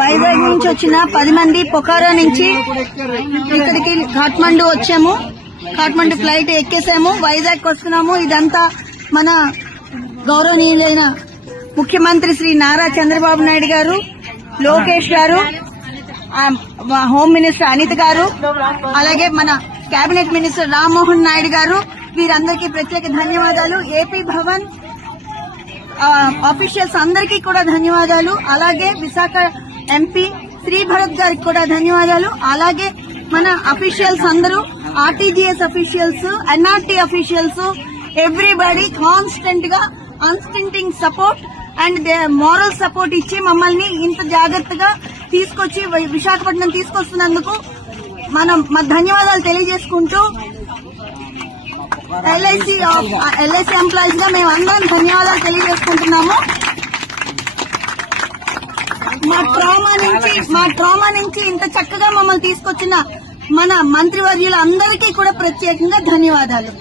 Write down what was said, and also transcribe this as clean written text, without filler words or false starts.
వైజాగ్ నుంచి వచ్చిన 10 మంది పొఖారా నుంచి ఇక్కడికి కాఠ్మండు వచ్చాము. కాఠ్మండు ఫ్లైట్ ఎక్కేసాము, వైజాగ్ వస్తున్నాము. ఇదంతా మన గౌరవనీయులైన ముఖ్యమంత్రి శ్రీ నారా చంద్రబాబు నాయుడు గారు, లోకేష్ గారు, హోమ్ మినిస్టర్ అనిత గారు, అలాగే మన కేబినెట్ మినిస్టర్ రామ్మోహన్ నాయుడు గారు, వీరందరికీ ప్రత్యేక ధన్యవాదాలు. ఏపీ భవన్ ఆఫీషియల్స్ అందరికీ కూడా ధన్యవాదాలు. అలాగే విశాఖ ఎంపీ శ్రీ భరత్ గారికి కూడా ధన్యవాదాలు. అలాగే మన అఫీషియల్స్ అందరూ, RTGS officials, NRT officials, everybody constant గా unstinting support and moral support ఇచ్చి మమ్మల్ని ఇంత జాగ్రత్తగా తీసుకొచ్చి విశాఖపట్నం తీసుకొస్తున్నందుకు మా ధన్యవాదాలు తెలియజేసుకుంటూ ఎల్ఐసి ఎంప్లాయీస్ గా మేము అందరం ధన్యవాదాలు తెలియజేసుకుంటున్నాము. మా ట్రామా నుంచి ఇంత చక్కగా మమ్మల్ని తీసుకొచ్చిన మన మంత్రివర్యులందరికీ కూడా ప్రత్యేకంగా ధన్యవాదాలు.